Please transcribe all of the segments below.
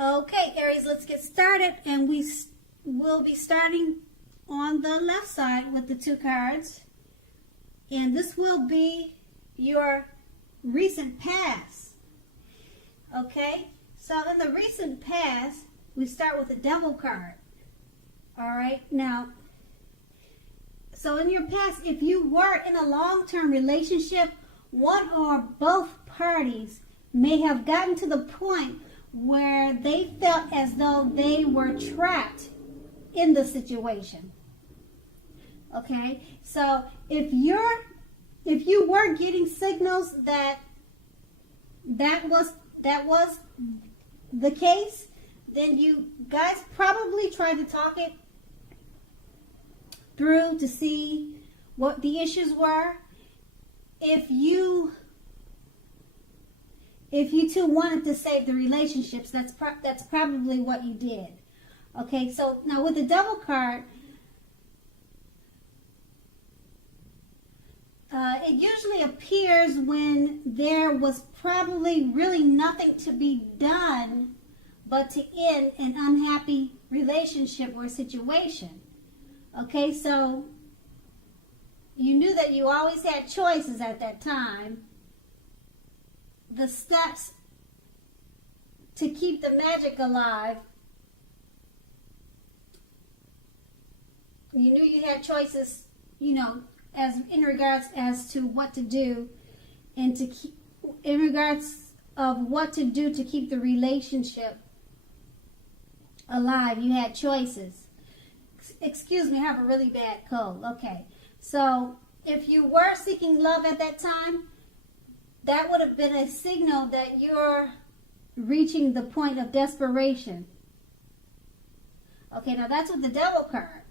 Okay, Aries, let's get started, and we will be starting on the left side with the two cards, and this will be your recent past. Okay, so in the recent past, we start with the Devil card. All right, now, so in your past, if you were in a long-term relationship, one or both parties may have gotten to the point where they felt as though they were trapped in the situation. Okay, so if you were getting signals that was the case, then you guys probably tried to talk it through to see what the issues were. If you two wanted to save the relationships, that's probably what you did. Okay, so now with the Devil card, it usually appears when there was probably really nothing to be done but to end an unhappy relationship or situation. Okay, so you knew that you always had choices at that time. The steps to keep the magic alive, you knew you had choices, as in regards as to what to do, and to keep, in regards of what to do to keep the relationship alive. You had choices. Excuse me, I have a really bad cold. Okay, so if you were seeking love at that time, that would have been a signal that you're reaching the point of desperation. Okay, now that's with the Devil card.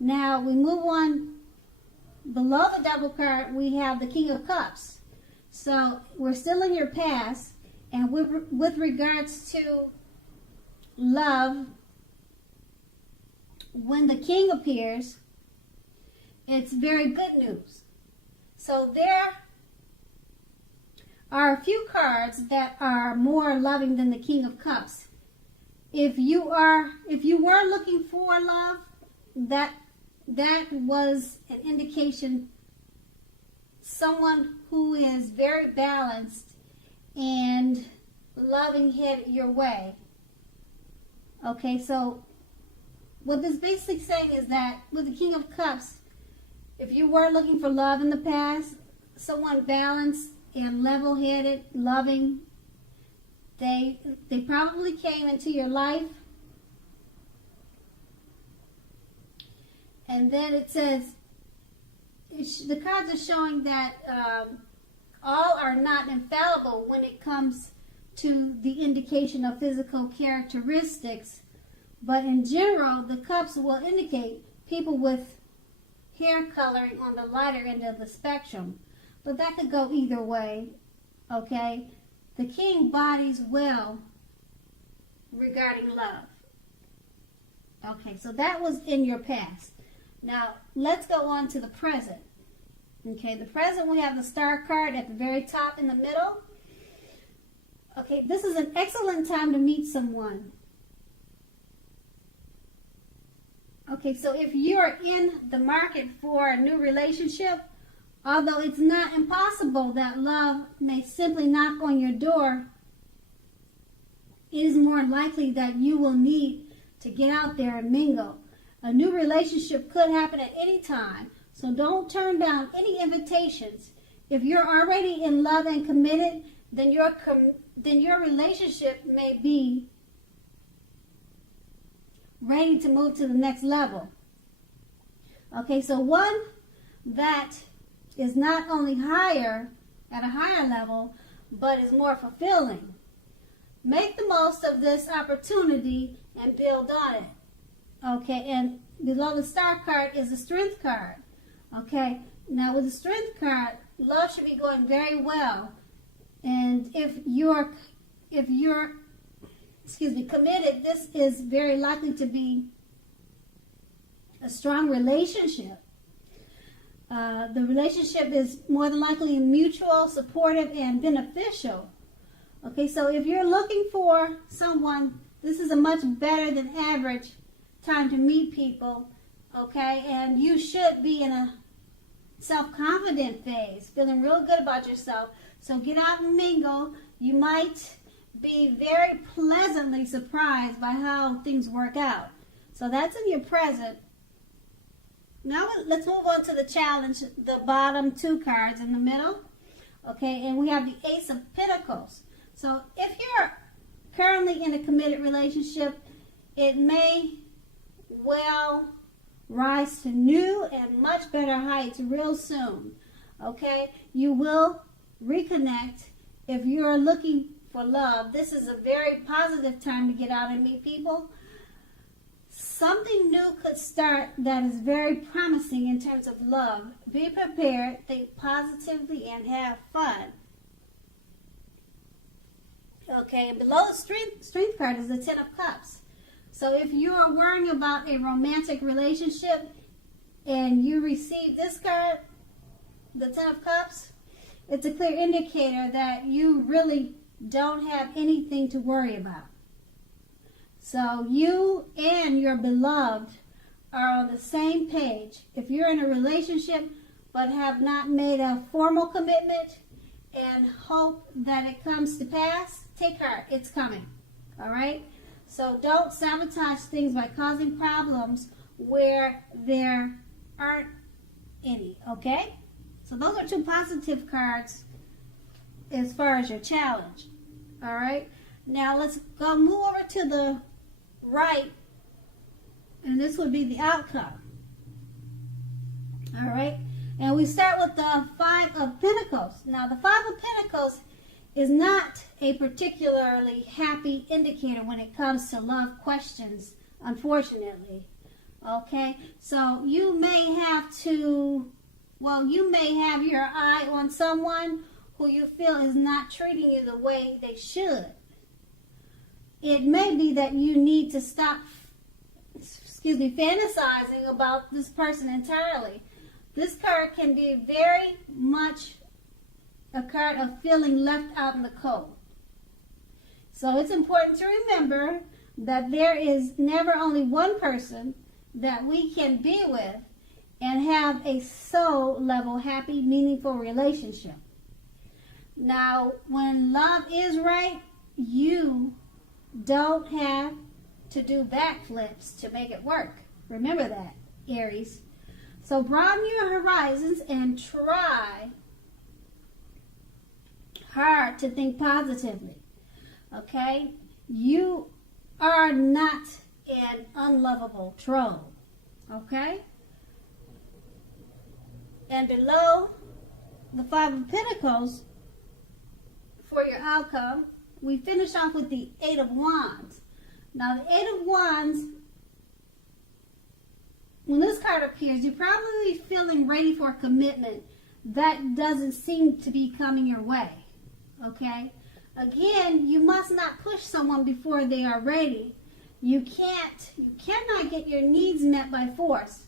Now we move on. Below the Devil card, we have the King of Cups. So we're still in your past, and with regards to love, when the King appears, it's very good news. So there are a few cards that are more loving than the King of Cups. If you were looking for love, that was an indication someone who is very balanced and loving headed your way. Okay, so what this basically saying is that with the King of Cups, if you were looking for love in the past, someone balanced and level-headed, loving, they probably came into your life. And then it says, the cards are showing that all are not infallible when it comes to the indication of physical characteristics. But in general, the cups will indicate people with hair coloring on the lighter end of the spectrum. But that could go either way, okay? The King bodies well regarding love. Okay, so that was in your past. Now, let's go on to the present. Okay, the present, we have the Star card at the very top in the middle. Okay, this is an excellent time to meet someone. Okay, so if you're in the market for a new relationship, although it's not impossible that love may simply knock on your door, it is more likely that you will need to get out there and mingle. A new relationship could happen at any time, so don't turn down any invitations. If you're already in love and committed, then your relationship may be ready to move to the next level. Okay, so one that is not only higher, at a higher level, but is more fulfilling. Make the most of this opportunity and build on it. Okay, and below the Star card is the Strength card. Okay, now with the Strength card, love should be going very well. And if you're committed, this is very likely to be a strong relationship. The relationship is more than likely mutual, supportive, and beneficial. Okay, so if you're looking for someone This is a much better than average time to meet people, okay? And you should be in a self-confident phase, feeling real good about yourself. So get out and mingle. You might be very pleasantly surprised by how things work out. So that's in your present. Now let's move on to the challenge, the bottom two cards in the middle. Okay, and we have the Ace of Pentacles. So if you're currently in a committed relationship, it may well rise to new and much better heights real soon. Okay, you will reconnect if you're looking for love. This is a very positive time to get out and meet people. Something new could start that is very promising in terms of love. Be prepared, think positively, and have fun. Okay, and below the strength card is the Ten of Cups. So if you are worrying about a romantic relationship and you receive this card, the Ten of Cups, it's a clear indicator that you really don't have anything to worry about. So you and your beloved are on the same page. If you're in a relationship but have not made a formal commitment and hope that it comes to pass, take heart, it's coming. All right? So don't sabotage things by causing problems where there aren't any, okay? So those are two positive cards as far as your challenge. All right? Now let's go move over to the right, and this would be the outcome. All right? And we start with the Five of Pentacles. Now the Five of Pentacles is not a particularly happy indicator when it comes to love questions, unfortunately. Okay? So you may have to, you may have your eye on someone who you feel is not treating you the way they should. It may be that you need to stop, fantasizing about this person entirely. This card can be very much a card of feeling left out in the cold. So it's important to remember that there is never only one person that we can be with and have a soul level, happy, meaningful relationship. Now, when love is right, you don't have to do backflips to make it work. Remember that, Aries. So broaden your horizons and try hard to think positively. Okay? You are not an unlovable troll. Okay? And below the Five of Pentacles, for your outcome, we finish off with the Eight of Wands. Now, the Eight of Wands, when this card appears, you're probably feeling ready for a commitment that doesn't seem to be coming your way. Okay? Again, you must not push someone before they are ready. You cannot get your needs met by force.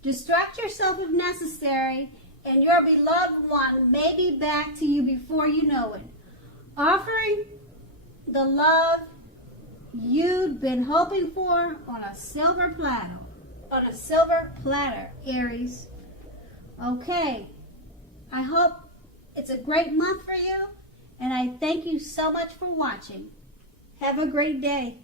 Distract yourself if necessary, and your beloved one may be back to you before you know it. Offering the love you'd been hoping for on a silver platter. Aries. Okay. I hope it's a great month for you, and I thank you so much for watching. Have a great day.